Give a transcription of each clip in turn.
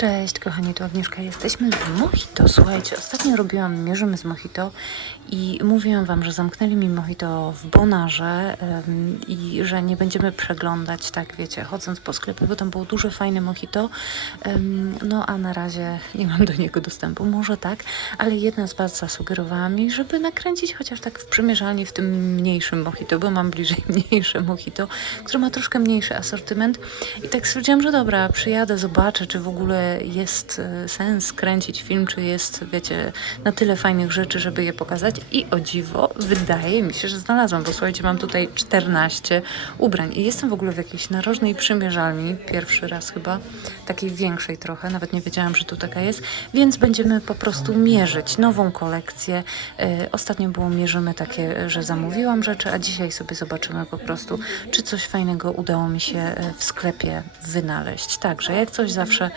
Cześć kochani, tu Agnieszka. Jesteśmy w Mojito. Słuchajcie, ostatnio robiłam Mierzymy z Mojito i mówiłam Wam, że zamknęli mi Mojito w Bonarze em, i że nie będziemy przeglądać, tak wiecie, chodząc po sklepie, bo tam było duże, fajne Mojito. Em, no a na razie nie mam do niego dostępu. Może tak, ale jedna z Was zasugerowała mi, żeby nakręcić chociaż tak w przymierzalni w tym mniejszym Mojito, bo mam bliżej mniejsze Mojito, które ma troszkę mniejszy asortyment. I tak stwierdziłam, że dobra, przyjadę, zobaczę, czy w ogóle jest e, sens kręcić film, czy jest, wiecie, na tyle fajnych rzeczy, żeby je pokazać. I o dziwo, wydaje mi się, że znalazłam, bo słuchajcie, mam tutaj 14 ubrań i jestem w ogóle w jakiejś narożnej przymierzalni, pierwszy raz chyba, takiej większej trochę, nawet nie wiedziałam, że tu taka jest, więc będziemy po prostu mierzyć nową kolekcję. E, Ostatnio było mierzymy takie, że zamówiłam rzeczy, a dzisiaj sobie zobaczymy po prostu, czy coś fajnego udało mi się e, w sklepie wynaleźć. Także jak coś zawsze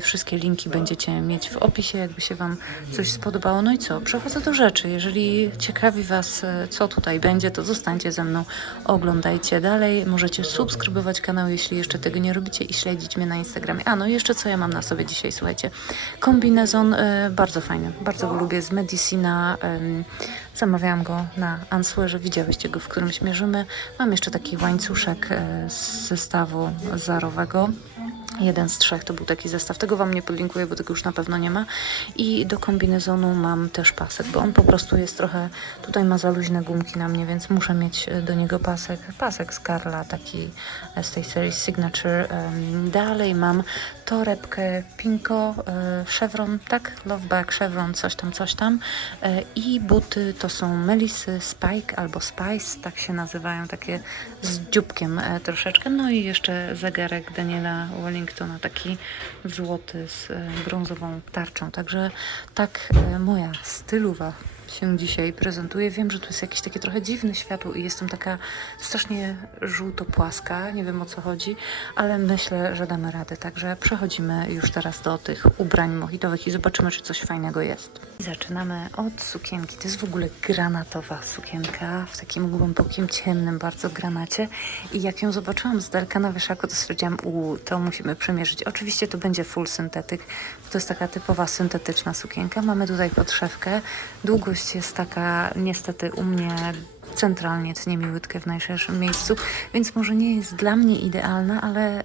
wszystkie linki będziecie mieć w opisie, jakby się Wam coś spodobało. No i co? Przechodzę do rzeczy. Jeżeli ciekawi Was, e, co tutaj będzie, to zostańcie ze mną, oglądajcie dalej. Możecie subskrybować kanał, jeśli jeszcze tego nie robicie i śledzić mnie na Instagramie. A, no jeszcze co ja mam na sobie dzisiaj, słuchajcie. Kombinezon e, bardzo fajny, bardzo go lubię, z Medicina. Zamawiałam go na Answerze, widziałyście go, w którymś mierzymy. Mam jeszcze taki łańcuszek e, z zestawu zarowego. Jeden z trzech to był taki zestaw. Tego Wam nie podlinkuję, bo tego już na pewno nie ma. I do kombinezonu mam też pasek, bo on po prostu jest trochę. Tutaj ma za luźne gumki na mnie, więc muszę mieć e, do niego pasek. Pasek z Karla, taki e, z tej serii Signature. Dalej mam torebkę Pinko, Chevron, tak? Loveback, Chevron, coś tam, coś tam. E, I buty to są Melisy Spike albo Spice, tak się nazywają, takie z dzióbkiem e, troszeczkę. No i jeszcze zegarek Daniela Wellingtona, taki złoty z e, brązową tarczą. Także tak moja stylowa się dzisiaj prezentuje. Wiem, że tu jest jakieś takie trochę dziwne światło i jestem taka strasznie żółto-płaska, nie wiem o co chodzi, ale myślę, że damy radę. Także przechodzimy już teraz do tych ubrań mohitowych i zobaczymy, czy coś fajnego jest. I zaczynamy od sukienki. To jest w ogóle granatowa sukienka w takim głębokim, ciemnym bardzo granacie i jak ją zobaczyłam z daleka na wieszaku, to stwierdziłam, u, to musimy przymierzyć. Oczywiście to będzie full syntetyk, to jest taka typowa syntetyczna sukienka. Mamy tutaj podszewkę. Długość jest taka niestety u mnie centralnie tnie mi łydkę w najszerszym miejscu, więc może nie jest dla mnie idealna, ale e,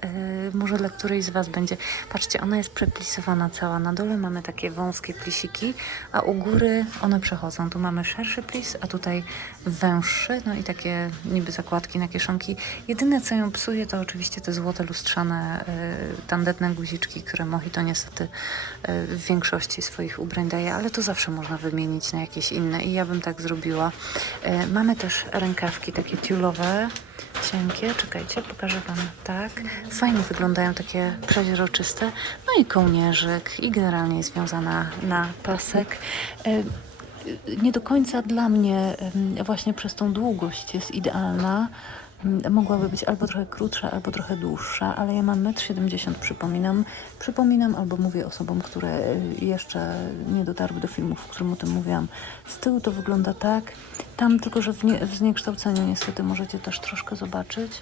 może dla którejś z Was będzie. Patrzcie, ona jest przeplisowana cała. Na dole mamy takie wąskie plisiki, a u góry one przechodzą. Tu mamy szerszy plis, a tutaj węższy, no i takie niby zakładki na kieszonki. Jedyne, co ją psuje, to oczywiście te złote lustrzane, e, tandetne guziczki, które Mojito niestety e, w większości swoich ubrań daje, ale to zawsze można wymienić na jakieś inne i ja bym tak zrobiła. E, Mamy też rękawki takie tiulowe, cienkie. Czekajcie, pokażę Wam tak. Fajnie wyglądają, takie przeźroczyste. No i kołnierzyk i generalnie związana na pasek. E, nie do końca dla mnie właśnie przez tą długość jest idealna. Mm, Mogłaby być albo trochę krótsza, albo trochę dłuższa, ale ja mam 1,70 m, przypominam. Przypominam albo mówię osobom, które y, jeszcze nie dotarły do filmów, w którym o tym mówiłam. Z tyłu to wygląda tak. Tam tylko, że w, nie, w zniekształceniu niestety możecie też troszkę zobaczyć.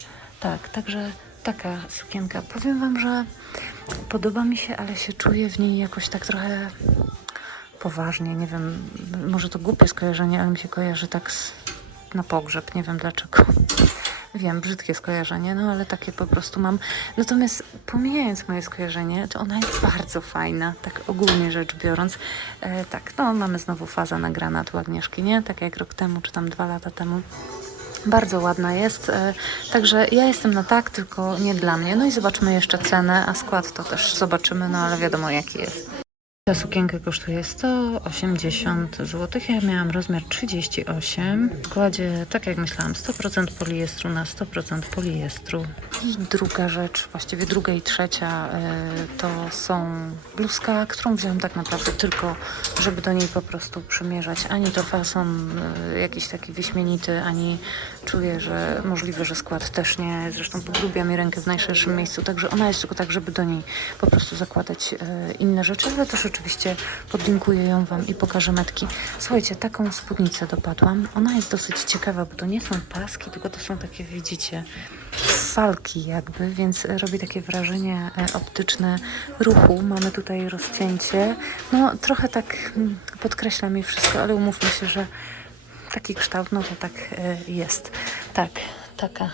Tak, także taka sukienka. Powiem Wam, że podoba mi się, ale się czuję w niej jakoś tak trochę poważnie, nie wiem, może to głupie skojarzenie, ale mi się kojarzy tak z, na pogrzeb, nie wiem dlaczego. Wiem, brzydkie skojarzenie, no ale takie po prostu mam. Natomiast pomijając moje skojarzenie, to ona jest bardzo fajna, tak ogólnie rzecz biorąc. E, tak, no mamy znowu fazę na granat u Agnieszki, nie? Tak jak rok temu, czy tam dwa lata temu. Bardzo ładna jest, e, także ja jestem na tak, tylko nie dla mnie. No i zobaczmy jeszcze cenę, a skład to też zobaczymy, no ale wiadomo jaki jest. Ta sukienka kosztuje 180 zł. Ja miałam rozmiar 38. W składzie, tak jak myślałam, 100% poliestru na 100% poliestru. I druga rzecz, właściwie druga i trzecia, e, to są bluzka, którą wziąłam tak naprawdę tylko, żeby do niej po prostu przymierzać. Ani to fason e, jakiś taki wyśmienity, ani czuję, że możliwe, że skład też nie. Zresztą pogrubia mi rękę w najszerszym miejscu, także ona jest tylko tak, żeby do niej po prostu zakładać e, inne rzeczy, ale też oczywiście podlinkuję ją Wam i pokażę metki. Słuchajcie, taką spódnicę dopadłam. Ona jest dosyć ciekawa, bo to nie są paski, tylko to są takie, widzicie, falki jakby, więc robi takie wrażenie e, optyczne ruchu. Mamy tutaj rozcięcie. No trochę tak mm, podkreśla mi wszystko, ale umówmy się, że taki kształt, no to tak e, jest. Tak, taka.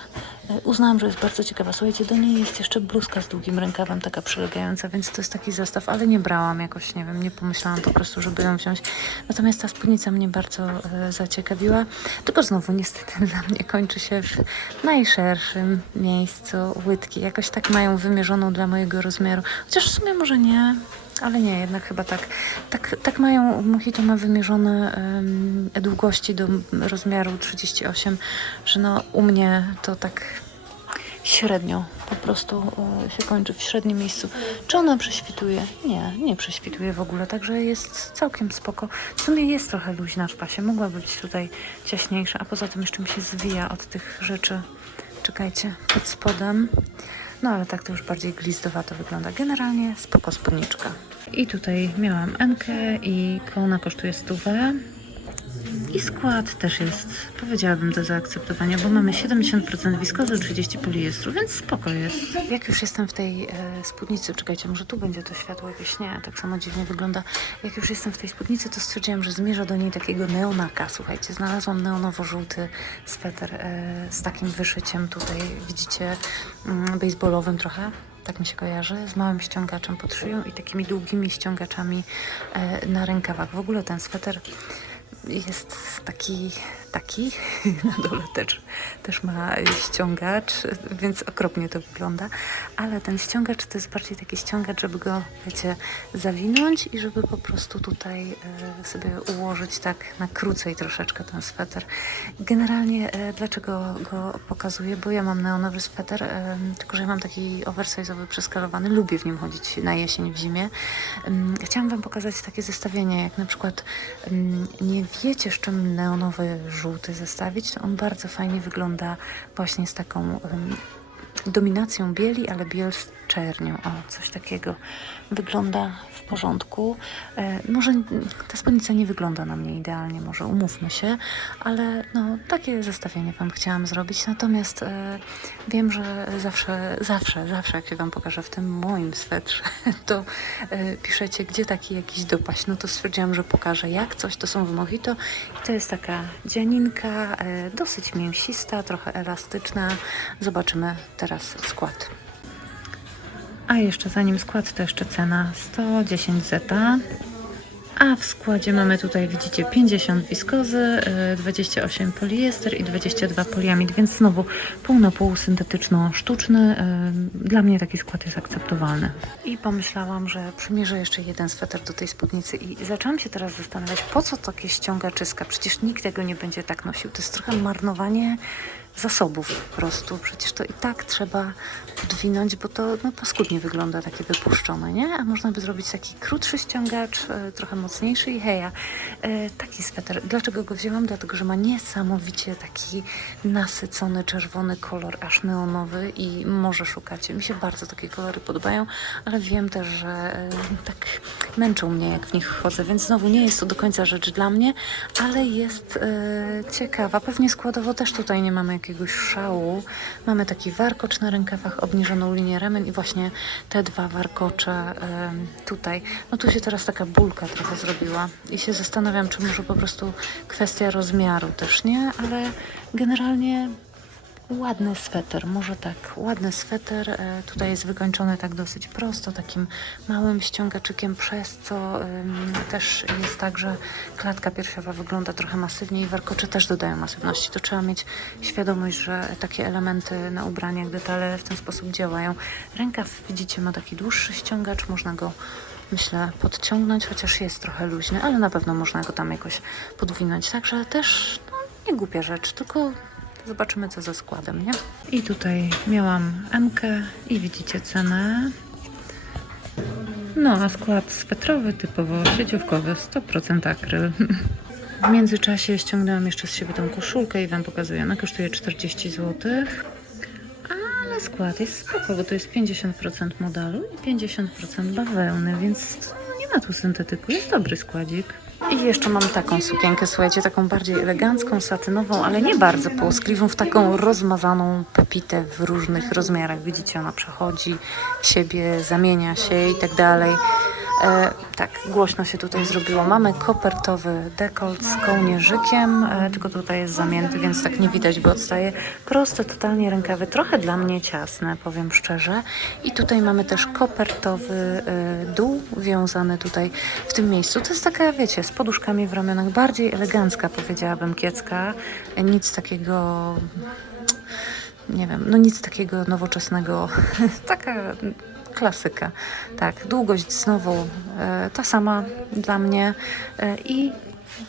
E, Uznałam, że jest bardzo ciekawa. Słuchajcie, do niej jest jeszcze bluzka z długim rękawem, taka przylegająca, więc to jest taki zestaw, ale nie brałam jakoś, nie wiem, nie pomyślałam po prostu, żeby ją wziąć. Natomiast ta spódnica mnie bardzo e, zaciekawiła. Tylko znowu niestety dla mnie kończy się w najszerszym miejscu łydki. Jakoś tak mają wymierzoną dla mojego rozmiaru. Chociaż w sumie może nie, ale nie, jednak chyba tak. Tak, tak mają, Mojito ma wymierzone em, długości do rozmiaru 38, że no u mnie to tak średnio po prostu e, się kończy w średnim miejscu. Czy ona prześwituje? Nie, nie prześwituje w ogóle, także jest całkiem spoko. W sumie jest trochę luźna w pasie, mogła być tutaj ciaśniejsza, a poza tym jeszcze mi się zwija od tych rzeczy. Czekajcie, pod spodem. No ale tak to już bardziej glizdowato wygląda. Generalnie spoko spódniczka. I tutaj miałam Enkę i ona kosztuje stówę. I skład też jest, powiedziałabym, do zaakceptowania, bo mamy 70% wiskozy, 30 poliestru, więc spoko jest. Jak już jestem w tej e, spódnicy, czekajcie, może tu będzie to światło jakieś, nie, tak samo dziwnie wygląda. Jak już jestem w tej spódnicy, to stwierdziłam, że zmierzę do niej takiego neonaka, słuchajcie, znalazłam neonowo-żółty sweter e, z takim wyszyciem tutaj, widzicie, mm, baseballowym trochę. Tak mi się kojarzy, z małym ściągaczem pod szyją i takimi długimi ściągaczami e, na rękawach. W ogóle ten sweter jest taki, taki, na dole też, też ma ściągacz, więc okropnie to wygląda, ale ten ściągacz to jest bardziej taki ściągacz, żeby go, wiecie, zawinąć i żeby po prostu tutaj e, sobie ułożyć tak na krócej troszeczkę ten sweter. Generalnie e, dlaczego go pokazuję, bo ja mam neonowy sweter, e, tylko że ja mam taki oversize'owy, przeskalowany, lubię w nim chodzić na jesień, w zimie. Chciałam Wam pokazać takie zestawienie, jak na przykład nie wiecie, z czym neonowy żółty zestawić, to on bardzo fajnie wygląda właśnie z taką dominacją bieli, ale biel z czernią. O, coś takiego wygląda w porządku. E, może ta spódnica nie wygląda na mnie idealnie, może umówmy się, ale no, takie zestawienie Wam chciałam zrobić. Natomiast e, wiem, że zawsze, zawsze, zawsze jak się Wam pokażę w tym moim swetrze, to e, piszecie, gdzie taki jakiś dopaść. No to stwierdziłam, że pokażę jak coś. To są w Mojito i to jest taka dzianinka, e, dosyć mięsista, trochę elastyczna. Zobaczymy teraz skład. A jeszcze zanim skład, to jeszcze cena 110 zeta. A w składzie mamy tutaj, widzicie, 50 wiskozy, y, 28 poliester i 22 poliamid, więc znowu pół na pół syntetyczno-sztuczny. Y, Dla mnie taki skład jest akceptowalny. I pomyślałam, że przymierzę jeszcze jeden sweter do tej spódnicy i zaczęłam się teraz zastanawiać, po co takie ściągaczyska? Przecież nikt tego nie będzie tak nosił. To jest trochę marnowanie zasobów po prostu. Przecież to i tak trzeba podwinąć, bo to no, paskudnie wygląda takie wypuszczone, nie? A można by zrobić taki krótszy ściągacz, e, trochę mocniejszy i heja. E, taki sweter. Dlaczego go wzięłam? Dlatego, że ma niesamowicie taki nasycony, czerwony kolor, aż neonowy i może szukacie. Mi się bardzo takie kolory podobają, ale wiem też, że e, tak męczą mnie, jak w nich chodzę, więc znowu nie jest to do końca rzecz dla mnie, ale jest ciekawa. Pewnie składowo też tutaj nie mamy jakiegoś szału. Mamy taki warkocz na rękawach, obniżoną linię ramion i właśnie te dwa warkocze tutaj. No tu się teraz taka bólka trochę zrobiła i się zastanawiam, czy może po prostu kwestia rozmiaru też, nie? Ale generalnie Ładny sweter, może tak, ładny sweter. E, tutaj jest wykończony tak dosyć prosto, takim małym ściągaczykiem, przez co ym, też jest tak, że klatka piersiowa wygląda trochę masywniej. Warkocze też dodają masywności. To trzeba mieć świadomość, że takie elementy na ubraniach, detale w ten sposób działają. Rękaw, widzicie, ma taki dłuższy ściągacz, można go myślę, podciągnąć, chociaż jest trochę luźny, ale na pewno można go tam jakoś podwinąć. Także też no, nie głupia rzecz, tylko zobaczymy co ze składem, nie? I tutaj miałam MK i widzicie cenę. No, a skład swetrowy, typowo sieciówkowy, 100% akryl. W międzyczasie ściągnęłam jeszcze z siebie tą koszulkę i Wam pokazuję. Ona kosztuje 40 zł. Ale skład jest spoko, bo to jest 50% modalu i 50% bawełny, więc no, nie ma tu syntetyku. Jest dobry składzik. I jeszcze mam taką sukienkę, słuchajcie, taką bardziej elegancką, satynową, ale nie bardzo połoskliwą, w taką rozmazaną pepitę w różnych rozmiarach. Widzicie, ona przechodzi w siebie, zamienia się i tak dalej. E, tak, głośno się tutaj zrobiło. Mamy kopertowy dekolt z kołnierzykiem, e, tylko tutaj jest zamięty, więc tak nie widać, bo odstaje. Proste totalnie rękawy, trochę dla mnie ciasne, powiem szczerze. I tutaj mamy też kopertowy e, dół wiązany tutaj w tym miejscu. To jest taka, wiecie, z poduszkami w ramionach, bardziej elegancka, powiedziałabym, kiecka. E, Nic takiego nie wiem, no nic takiego nowoczesnego, taka klasyka. Tak, długość znowu e, ta sama dla mnie e, i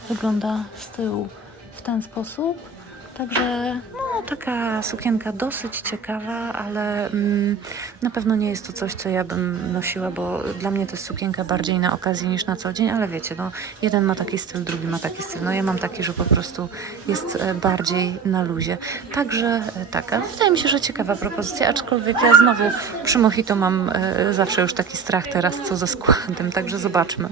wygląda z tyłu w ten sposób. Także no, taka sukienka dosyć ciekawa, ale mm, na pewno nie jest to coś, co ja bym nosiła, bo dla mnie to jest sukienka bardziej na okazję niż na co dzień, ale wiecie, no, jeden ma taki styl, drugi ma taki styl. No ja mam taki, że po prostu jest e, bardziej na luzie. Także e, taka, wydaje mi się, że ciekawa propozycja, aczkolwiek ja znowu przy Mojito mam e, zawsze już taki strach teraz, co ze składem, także zobaczmy.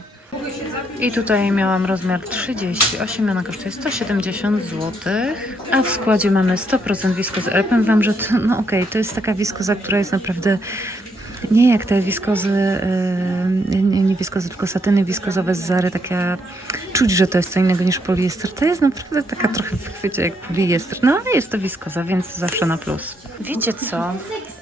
I tutaj miałam rozmiar 38, ona kosztuje 170 zł, a w składzie mamy 100% wiskozy. Ale powiem Wam, że to, no okej, to jest taka wiskoza, która jest naprawdę nie jak te wiskozy, yy, nie, nie wiskozy, tylko satyny wiskozowe z Zary, taka czuć, że to jest co innego niż poliester. To jest naprawdę taka trochę w chwycie jak poliester, no ale jest to wiskoza, więc zawsze na plus. Wiecie co?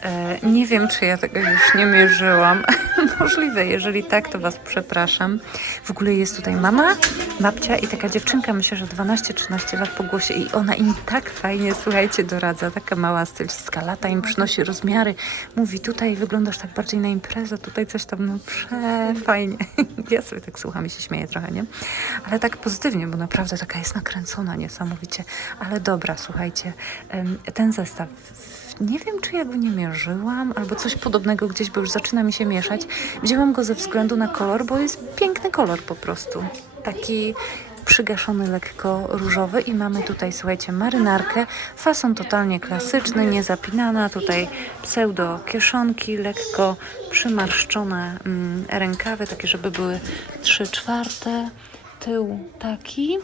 E, nie wiem, czy ja tego już nie mierzyłam. Możliwe, jeżeli tak, to Was przepraszam. W ogóle jest tutaj mama, babcia i taka dziewczynka, myślę, że 12-13 lat po głosie i ona im tak fajnie, słuchajcie, doradza. Taka mała stylistka, lata im przynosi rozmiary. Mówi, tutaj wyglądasz tak bardziej na imprezę, tutaj coś tam, no przefajnie. Ja sobie tak słucham i się śmieję trochę, nie? Ale tak pozytywnie, bo naprawdę taka jest nakręcona niesamowicie. Ale dobra, słuchajcie, ten zestaw nie wiem, czy ja go nie mierzyłam, albo coś podobnego gdzieś, bo już zaczyna mi się mieszać. Wzięłam go ze względu na kolor, bo jest piękny kolor po prostu. Taki przygaszony lekko różowy. I mamy tutaj, słuchajcie, marynarkę, fason totalnie klasyczny, niezapinana, tutaj pseudo kieszonki, lekko przymarszczone mm, rękawy, takie, żeby były 3 czwarte, tył taki,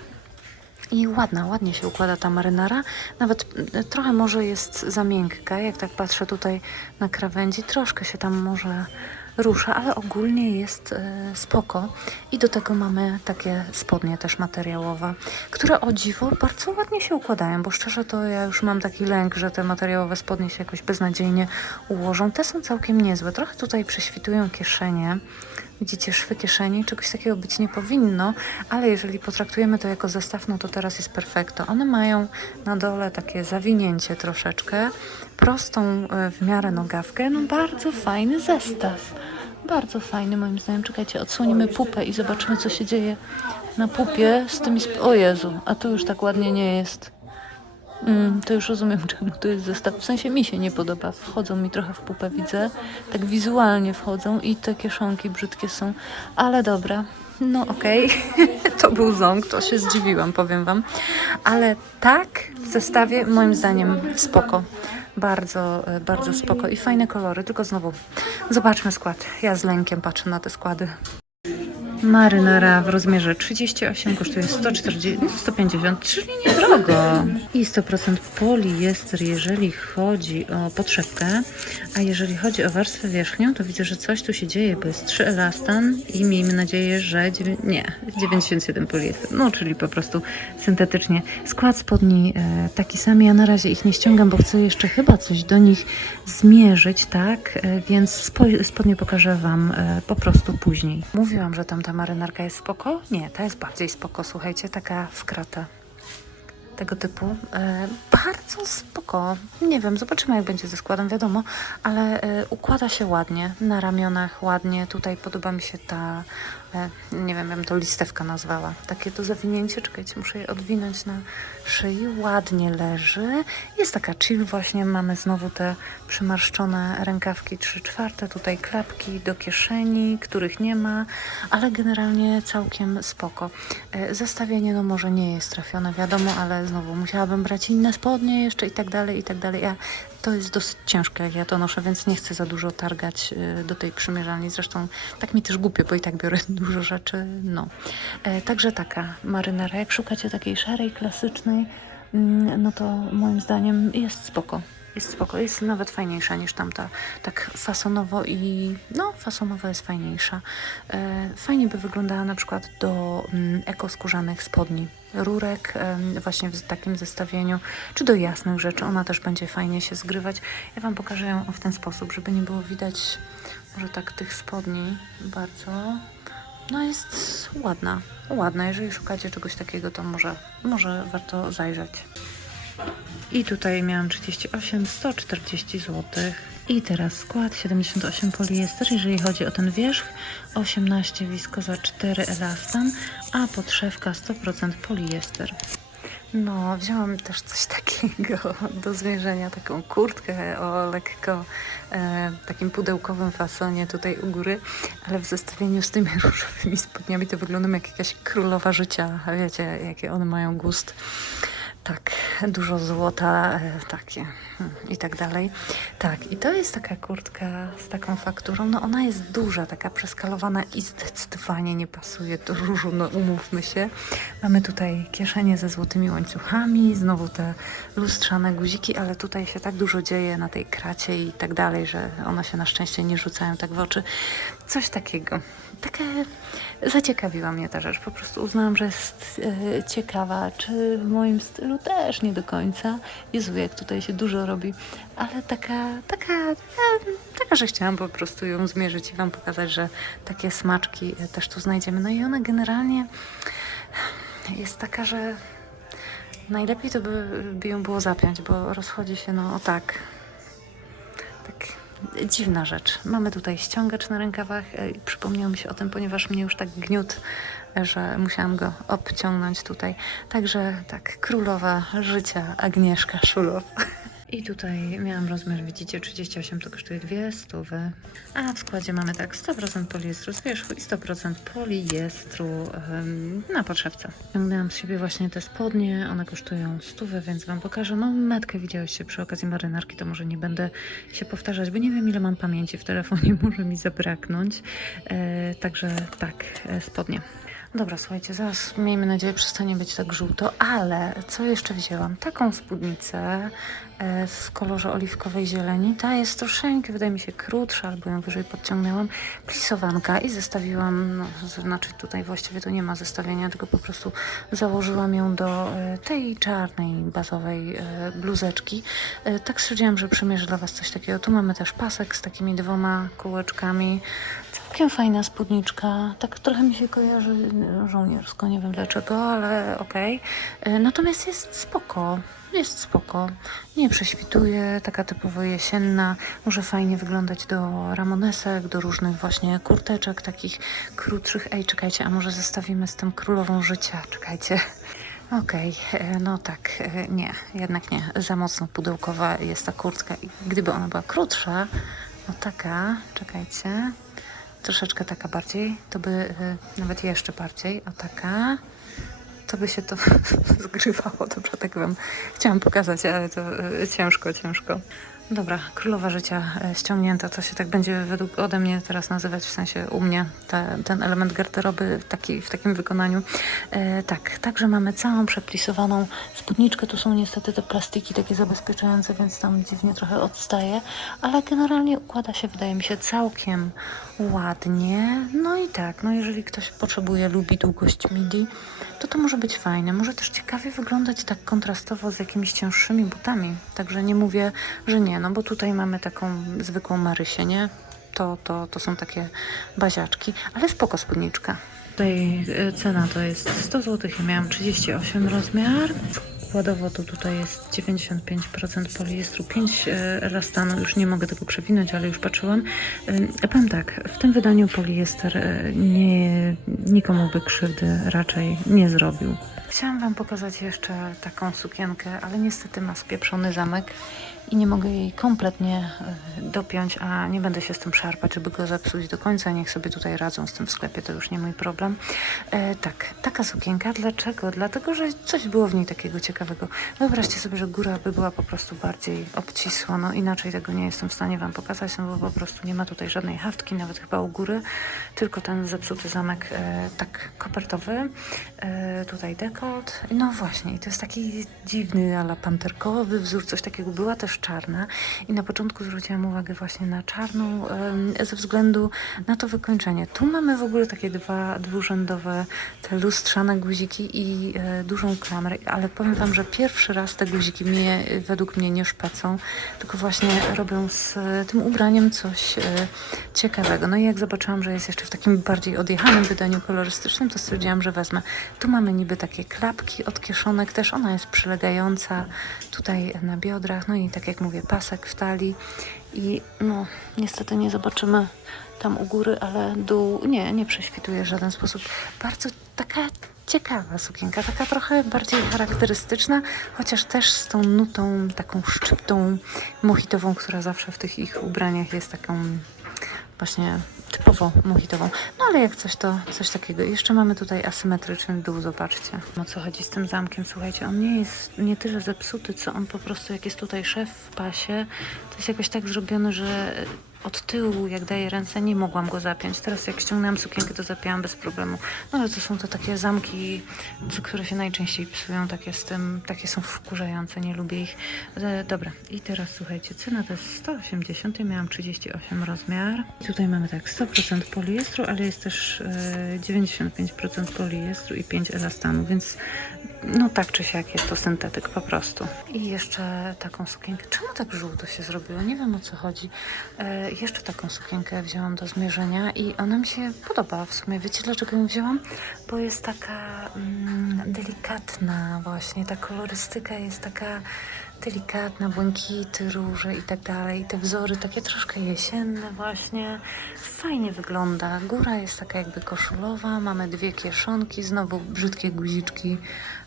i ładna, ładnie się układa ta marynara. Nawet mm, trochę może jest za miękka, jak tak patrzę tutaj na krawędzi. Troszkę się tam może rusza, ale ogólnie jest e, spoko. I do tego mamy takie spodnie też materiałowe, które o dziwo bardzo ładnie się układają, bo szczerze to ja już mam taki lęk, że te materiałowe spodnie się jakoś beznadziejnie ułożą. Te są całkiem niezłe. Trochę tutaj prześwitują kieszenie. Widzicie, szwy kieszeni, czegoś takiego być nie powinno, ale jeżeli potraktujemy to jako zestaw, no to teraz jest perfekto. One mają na dole takie zawinięcie troszeczkę, prostą e, w miarę nogawkę, no bardzo fajny zestaw. Bardzo fajny moim zdaniem. Czekajcie, odsłonimy pupę i zobaczymy, co się dzieje na pupie z tymi... Sp- o Jezu, a tu już tak ładnie nie jest. Mm, to już rozumiem, czemu to jest zestaw. W sensie mi się nie podoba. Wchodzą mi trochę w pupę, widzę. Tak wizualnie wchodzą i te kieszonki brzydkie są. Ale dobra. No okej, to był ząg, to się zdziwiłam, powiem wam. Ale tak w zestawie moim zdaniem spoko. Bardzo, e, bardzo spoko i fajne kolory, tylko znowu zobaczmy skład. Ja z lękiem patrzę na te składy. Marynara w rozmiarze 38 kosztuje 140, no 150, czyli niedrogo. I 100% poliester, jeżeli chodzi o podszewkę, a jeżeli chodzi o warstwę wierzchnią, to widzę, że coś tu się dzieje, bo jest 3 elastan i miejmy nadzieję, że nie, 97 poliester, no czyli po prostu syntetycznie. Skład spodni e, taki sam, ja na razie ich nie ściągam, bo chcę jeszcze chyba coś do nich zmierzyć, tak, e, więc spo- spodnie pokażę Wam e, po prostu później. Mówiłam, że tam marynarka jest spoko? Nie, ta jest bardziej spoko, słuchajcie, taka w tego typu. E, bardzo spoko. Nie wiem, zobaczymy jak będzie ze składem, wiadomo, ale e, układa się ładnie, na ramionach ładnie. Tutaj podoba mi się ta, e, nie wiem, bym to listewka nazwała. Takie to zawinięcie, czekajcie, muszę je odwinąć na szyi. Ładnie leży. Jest taka chill właśnie, mamy znowu te przymarszczone rękawki 3 czwarte, tutaj klapki do kieszeni, których nie ma, ale generalnie całkiem spoko. E, Zestawienie no może nie jest trafione, wiadomo, ale znowu musiałabym brać inne spodnie jeszcze i tak dalej, i tak dalej. Ja, to jest dosyć ciężkie, jak ja to noszę, więc nie chcę za dużo targać y, do tej przymierzalni. Zresztą tak mi też głupio, bo i tak biorę dużo rzeczy, no. E, także taka marynara. Jak szukacie takiej szarej, klasycznej, mm, no to moim zdaniem jest spoko. Jest spoko, jest nawet fajniejsza niż tamta. Tak fasonowo i no, fasonowo jest fajniejsza. E, fajnie by wyglądała na przykład do mm, ekoskórzanych spodni. Rurek em, właśnie w takim zestawieniu, czy do jasnych rzeczy. Ona też będzie fajnie się zgrywać. Ja Wam pokażę ją w ten sposób, żeby nie było widać może tak tych spodni bardzo. No jest ładna, ładna. Jeżeli szukacie czegoś takiego, to może, może warto zajrzeć. I tutaj miałam 38, 140 zł. I teraz skład 78 poliester, jeżeli chodzi o ten wierzch, 18 wiskoza, 4 elastan, a podszewka 100% poliester. No, wzięłam też coś takiego do zmierzenia, taką kurtkę o lekko e, takim pudełkowym fasonie tutaj u góry, ale w zestawieniu z tymi różowymi spodniami to wyglądam jak jakaś królowa życia. Wiecie, jakie one mają gust. Tak, dużo złota, e, takie hmm, i tak dalej. Tak, i to jest taka kurtka z taką fakturą. No ona jest duża, taka przeskalowana i zdecydowanie nie pasuje do różu, no umówmy się. Mamy tutaj kieszenie ze złotymi łańcuchami, znowu te lustrzane guziki, ale tutaj się tak dużo dzieje na tej kracie i tak dalej, że one się na szczęście nie rzucają tak w oczy. Coś takiego. Takie zaciekawiła mnie ta rzecz. Po prostu uznałam, że jest e, ciekawa, czy w moim stylu też nie do końca. Jezu, jak tutaj się dużo robi, ale taka, taka, taka, że chciałam po prostu ją zmierzyć i Wam pokazać, że takie smaczki e, też tu znajdziemy. No i ona generalnie jest taka, że najlepiej to by, by ją było zapiąć, bo rozchodzi się no o tak. Tak dziwna rzecz. Mamy tutaj ściągacz na rękawach e, i przypomniało mi się o tym, ponieważ mnie już tak gniótł, e, że musiałam go obciągnąć tutaj. Także tak, królowa życia Agnieszka Szulow. I tutaj miałam rozmiar, widzicie, 38 to kosztuje dwie stówy. A w składzie mamy tak 100% poliestru z wierzchu i 100% poliestru em, na podszewce. Ciągnęłam z siebie właśnie te spodnie, one kosztują stówę, więc Wam pokażę. No metkę widziałyście przy okazji marynarki, to może nie będę się powtarzać, bo nie wiem ile mam pamięci w telefonie, może mi zabraknąć. E, także tak, e, spodnie. Dobra, słuchajcie, zaraz miejmy nadzieję przestanie być tak żółto, ale co jeszcze wzięłam? Taką spódnicę e, w kolorze oliwkowej zieleni. Ta jest troszeczkę, wydaje mi się, krótsza, albo ją wyżej podciągnęłam. Plisowanka i zestawiłam, no, znaczy tutaj właściwie to nie ma zestawienia, tylko po prostu założyłam ją do e, tej czarnej, bazowej e, bluzeczki. Tak stwierdziłam, że przymierzę dla Was coś takiego. Tu mamy też pasek z takimi dwoma kółeczkami. Całkiem fajna spódniczka. Tak trochę mi się kojarzy e, żołniersko, nie wiem dlaczego, ale okej. E, Natomiast jest spoko. Jest spoko. Nie prześwituje, taka typowo jesienna. Może fajnie wyglądać do ramonesek, do różnych właśnie kurteczek takich krótszych. Ej, czekajcie, a może zestawimy z tym królową życia? Czekajcie. Okej, e, no tak, e, nie, jednak nie. Za mocno pudełkowa jest ta kurtka. Gdyby ona była krótsza, no taka, czekajcie, troszeczkę taka bardziej, to by y, nawet jeszcze bardziej, o taka, to by się to zgrywało. Dobrze, tak wam chciałam pokazać, ale to y, ciężko, ciężko. Dobra, królowa życia e, ściągnięta, to się tak będzie według ode mnie teraz nazywać, w sensie u mnie te, ten element garderoby taki, w takim wykonaniu. E, tak, także mamy całą przeplisowaną spódniczkę, tu są niestety te plastiki takie zabezpieczające, więc tam dziwnie trochę odstaje, ale generalnie układa się, wydaje mi się, całkiem ładnie. No i tak, no jeżeli ktoś potrzebuje, lubi długość midi, to to może być fajne. Może też ciekawie wyglądać tak kontrastowo z jakimiś cięższymi butami. Także nie mówię, że nie, no bo tutaj mamy taką zwykłą Marysię, nie? To, to, to są takie baziaczki, ale spoko spódniczka. Tutaj e, cena to jest 100 zł, ja miałam 38 rozmiar. To tutaj jest 95% poliestru, 5 elastanu, już nie mogę tego przewinąć, ale już patrzyłam. E, Powiem tak, w tym wydaniu poliester e, nie, nikomu by krzywdy raczej nie zrobił. Chciałam Wam pokazać jeszcze taką sukienkę, ale niestety ma spieprzony zamek i nie mogę jej kompletnie e, dopiąć, a nie będę się z tym szarpać, żeby go zepsuć do końca. Niech sobie tutaj radzą z tym w sklepie, to już nie mój problem. E, tak, taka sukienka. Dlaczego? Dlatego, że coś było w niej takiego ciekawego. Wyobraźcie sobie, że góra by była po prostu bardziej obcisła. No inaczej tego nie jestem w stanie Wam pokazać, no bo po prostu nie ma tutaj żadnej haftki, nawet chyba u góry, tylko ten zepsuty zamek e, tak kopertowy. E, tutaj dekolt. No właśnie, to jest taki dziwny, ale panterkowy wzór, coś takiego. Była też czarna i na początku zwróciłam uwagę właśnie na czarną ze względu na to wykończenie. Tu mamy w ogóle takie dwa dwurzędowe te lustrzane guziki i e, dużą klamrę, ale powiem Wam, że pierwszy raz te guziki mnie, według mnie nie szpecą, tylko właśnie robią z tym ubraniem coś e, ciekawego. No i jak zobaczyłam, że jest jeszcze w takim bardziej odjechanym wydaniu kolorystycznym, to stwierdziłam, że wezmę. Tu mamy niby takie klapki od kieszonek, też ona jest przylegająca tutaj na biodrach, no i tak jak mówię, pasek w talii i no niestety nie zobaczymy tam u góry, ale dół nie, nie prześwituje w żaden sposób. Bardzo taka ciekawa sukienka, taka trochę bardziej charakterystyczna, chociaż też z tą nutą, taką szczyptą mochitową, która zawsze w tych ich ubraniach jest taką właśnie typowo mochitową. No ale jak coś, to coś takiego. Jeszcze mamy tutaj asymetryczny dół, zobaczcie. No co chodzi z tym zamkiem? Słuchajcie, on nie jest nie tyle zepsuty, co on po prostu, jak jest tutaj szef w pasie, to jest jakoś tak zrobiony, że od tyłu, jak daję ręce, nie mogłam go zapiąć. Teraz jak ściągnęłam sukienkę, to zapięłam bez problemu. No ale to są to takie zamki, które się najczęściej psują, takie z tym, takie są wkurzające, nie lubię ich. E, dobra, i teraz słuchajcie, cena to jest 180, ja miałam 38 rozmiar. Tutaj mamy tak 100% poliestru, ale jest też e, 95% poliestru i 5 elastanu, więc no tak czy siak jest to syntetyk po prostu. I jeszcze taką sukienkę. Czemu tak żółto się zrobiło? Nie wiem o co chodzi. Jeszcze taką sukienkę wzięłam do zmierzenia i ona mi się podoba w sumie. Wiecie dlaczego ją wzięłam? Bo jest taka mm, delikatna właśnie. Ta kolorystyka jest taka delikatna, błękity, róże i tak dalej. I te wzory takie troszkę jesienne właśnie. Fajnie wygląda. Góra jest taka jakby koszulowa. Mamy dwie kieszonki, znowu brzydkie guziczki.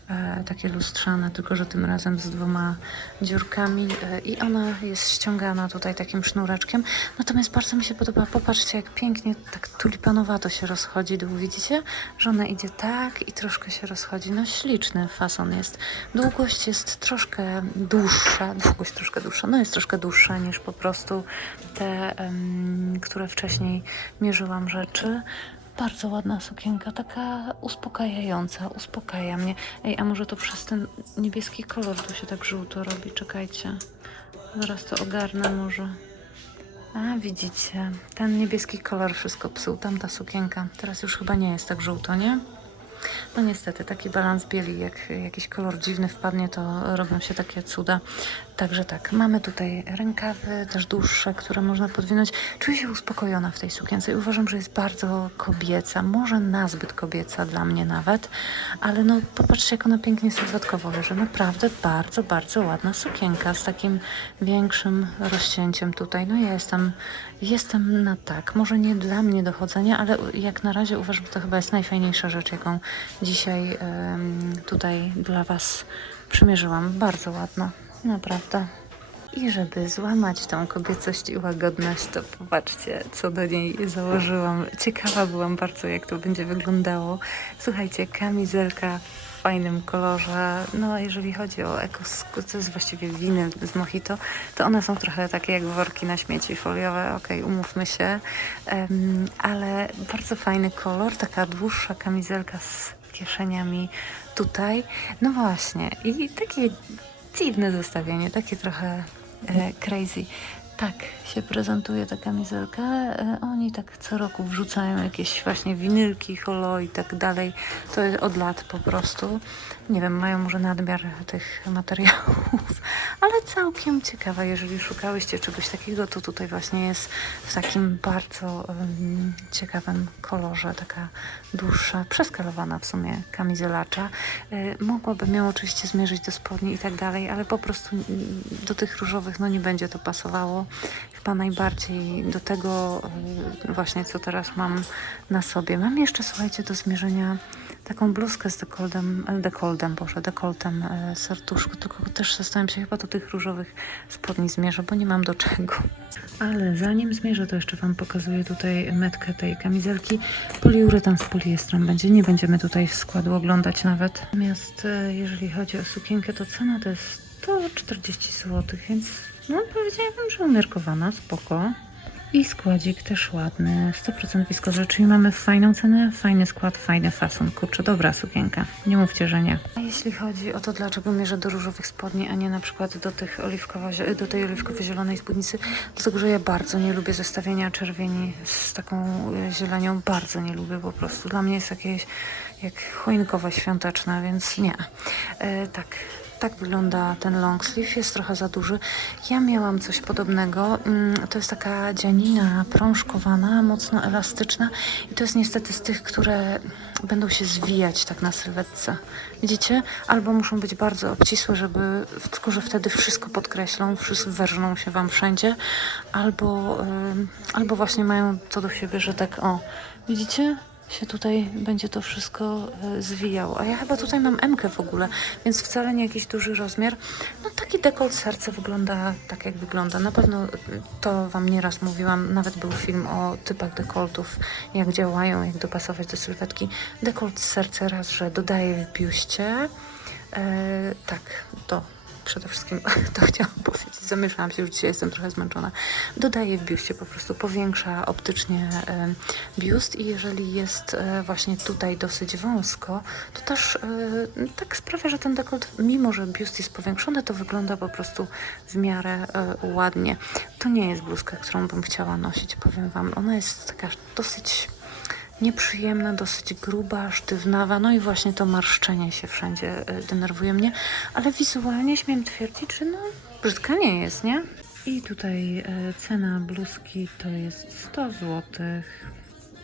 E, takie lustrzane, tylko że tym razem z dwoma dziurkami e, i ona jest ściągana tutaj takim sznureczkiem. Natomiast bardzo mi się podoba, popatrzcie jak pięknie tak tulipanowato się rozchodzi dół, widzicie? Że ona idzie tak i troszkę się rozchodzi. No śliczny fason jest. Długość jest troszkę dłuższa, długość troszkę dłuższa, no jest troszkę dłuższa niż po prostu te, które wcześniej mierzyłam rzeczy. Bardzo ładna sukienka, taka uspokajająca, uspokaja mnie. Ej, a może to przez ten niebieski kolor tu się tak żółto robi? Czekajcie. Zaraz to ogarnę może. A, widzicie, ten niebieski kolor wszystko psuł, tamta sukienka. Teraz już chyba nie jest tak żółto, nie? No niestety, taki balans bieli, jak jakiś kolor dziwny wpadnie, to robią się takie cuda. Także tak, mamy tutaj rękawy, też dłuższe, które można podwinąć. Czuję się uspokojona w tej sukience i uważam, że jest bardzo kobieca, może nazbyt kobieca dla mnie nawet, ale no popatrzcie, jak ona pięknie sylwetkowo leży. Naprawdę bardzo, bardzo ładna sukienka z takim większym rozcięciem tutaj. No ja jestem, jestem na tak. Może nie dla mnie dochodzenia, ale jak na razie uważam, że to chyba jest najfajniejsza rzecz, jaką dzisiaj tutaj dla Was przymierzyłam. Bardzo ładna, naprawdę. I żeby złamać tą kobiecość i łagodność, to popatrzcie, co do niej założyłam. Ciekawa byłam bardzo, jak to będzie wyglądało. Słuchajcie, kamizelka fajnym kolorze. No, jeżeli chodzi o ekos, to jest właściwie winy z Mojito, to one są trochę takie jak worki na śmieci foliowe. Okej, umówmy się. Em, ale bardzo fajny kolor, taka dłuższa kamizelka z kieszeniami tutaj. No właśnie, i takie dziwne zestawienie, takie trochę e, crazy. Tak się prezentuje ta kamizelka. E, oni tak co roku wrzucają jakieś właśnie winylki, holo i tak dalej. To jest od lat po prostu. Nie wiem, mają może nadmiar tych materiałów, ale całkiem ciekawa. Jeżeli szukałyście czegoś takiego, to tutaj właśnie jest w takim bardzo em, ciekawym kolorze, taka dłuższa, przeskalowana w sumie kamizelacza. Y, mogłabym ją oczywiście zmierzyć do spodni i tak dalej, ale po prostu mm, do tych różowych no nie będzie to pasowało. Chyba najbardziej do tego y, właśnie, co teraz mam na sobie. Mam jeszcze, słuchajcie, do zmierzenia taką bluzkę z dekoltem, e, dekoltem, boże, dekoltem e, serduszku, tylko też zastanawiam się, chyba do tych różowych spodni zmierzę, bo nie mam do czego. Ale zanim zmierzę, to jeszcze Wam pokazuję tutaj metkę tej kamizelki. Poliuretan z poliestrem będzie, nie będziemy tutaj składu oglądać nawet. Natomiast e, jeżeli chodzi o sukienkę, to cena to jest 140 zł, więc no powiedziałabym, że umiarkowana, spoko. I składzik też ładny, 100% wiskozy, czyli mamy fajną cenę, fajny skład, fajny fason. Kurczę, dobra sukienka, nie mówcie, że nie. A jeśli chodzi o to, dlaczego mierzę do różowych spodni, a nie na przykład do, tych oliwkowo, do tej oliwkowo-zielonej spódnicy, dlatego, że ja bardzo nie lubię zestawienia czerwieni z taką e, zielenią, bardzo nie lubię po prostu. Dla mnie jest jakieś jak choinkowe, świąteczne, więc nie. E, tak, tak wygląda ten long sleeve, jest trochę za duży. Ja miałam coś podobnego. Mm, To jest taka dzianina prążkowana, mocno elastyczna i to jest niestety z tych, które będą się zwijać tak na sylwetce. Widzicie? Albo muszą być bardzo obcisłe, żeby, tylko że wtedy wszystko podkreślą, wszystko werżną się Wam wszędzie, albo, albo właśnie mają to do siebie, że tak o, widzicie? Się tutaj będzie to wszystko e, zwijało. A ja chyba tutaj mam M w ogóle, więc wcale nie jakiś duży rozmiar. No taki dekolt serce wygląda tak, jak wygląda. Na pewno to Wam nieraz mówiłam, nawet był film o typach dekoltów, jak działają, jak dopasować do sylwetki. Dekolt serce raz, że dodaje w biuście. E, tak, to przede wszystkim to chciałam powiedzieć. Zamieszałam się, już dzisiaj jestem trochę zmęczona. Dodaję w biuście, po prostu powiększa optycznie e, biust i jeżeli jest e, właśnie tutaj dosyć wąsko, to też e, tak sprawia, że ten dekolt, mimo że biust jest powiększony, to wygląda po prostu w miarę ładnie. To nie jest bluzka, którą bym chciała nosić, powiem Wam. Ona jest taka dosyć nieprzyjemna, dosyć gruba, sztywnawa, no i właśnie to marszczenie się wszędzie denerwuje mnie, ale wizualnie śmiem twierdzić, że no brzydka nie jest, nie? I tutaj e, cena bluzki to jest 100 zł,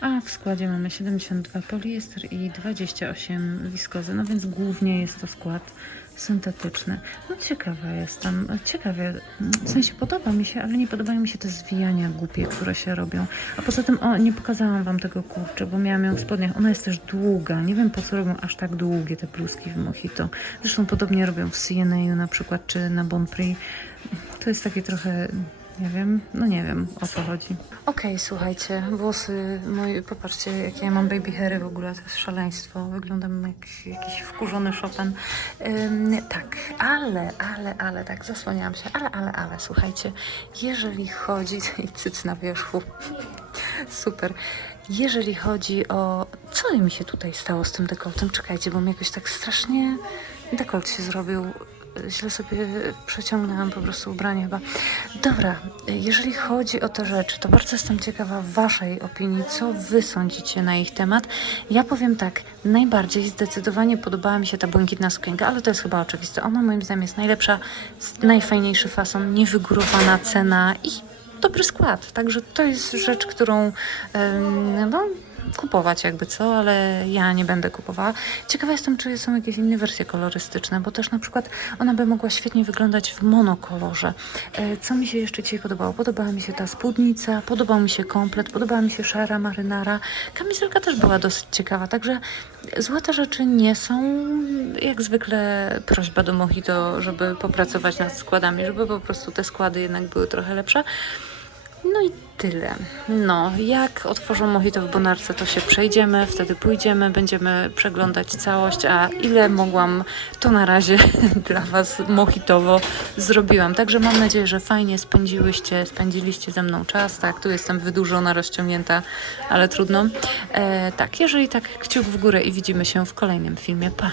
a w składzie mamy 72 poliester i 28 wiskozy, no więc głównie jest to skład syntetyczny. No ciekawa jestem, ciekawie, w sensie podoba mi się, ale nie podobają mi się te zwijania głupie, które się robią. A poza tym, o, nie pokazałam wam tego kurczę, bo miałam ją w spodniach, ona jest też długa, nie wiem po co robią aż tak długie te bluzki w Mojito. Zresztą podobnie robią w CNA na przykład, czy na Bon Prix. To jest takie trochę nie wiem, no nie wiem o co chodzi. Okej, słuchajcie, włosy moje, popatrzcie jakie ja mam baby hairy w ogóle, to jest szaleństwo. Wyglądam jak jakiś wkurzony Chopin. Tak, ale, ale, ale, tak, zasłaniałam się, ale, ale, ale, słuchajcie, jeżeli chodzi, i cyc na wierzchu, super, jeżeli chodzi o, co mi się tutaj stało z tym dekoltem, czekajcie, bo mi jakoś tak strasznie dekolt się zrobił źle sobie przeciągnęłam po prostu ubranie chyba. Dobra, jeżeli chodzi o te rzeczy, to bardzo jestem ciekawa Waszej opinii, co Wy sądzicie na ich temat. Ja powiem tak, najbardziej zdecydowanie podobała mi się ta błękitna sukienka, ale to jest chyba oczywiste. Ona moim zdaniem jest najlepsza, najfajniejszy fason, niewygórowana cena i dobry skład. Także to jest rzecz, którą no, kupować jakby co, ale ja nie będę kupowała. Ciekawa jestem, czy są jakieś inne wersje kolorystyczne, bo też na przykład ona by mogła świetnie wyglądać w monokolorze. E, Co mi się jeszcze dzisiaj podobało? Podobała mi się ta spódnica, podobał mi się komplet, podobała mi się szara marynara. Kamizelka też była dosyć ciekawa, także złote rzeczy nie są. Jak zwykle prośba do Mojito, żeby popracować nad składami, żeby po prostu te składy jednak były trochę lepsze. No i tyle. No, jak otworzą Mojito w Bonarce, to się przejdziemy, wtedy pójdziemy, będziemy przeglądać całość, a ile mogłam, to na razie dla Was mojitowo zrobiłam. Także mam nadzieję, że fajnie spędziłyście, spędziliście ze mną czas, tak, tu jestem wydłużona, rozciągnięta, ale trudno. E, tak, jeżeli tak, kciuk w górę i widzimy się w kolejnym filmie. Pa!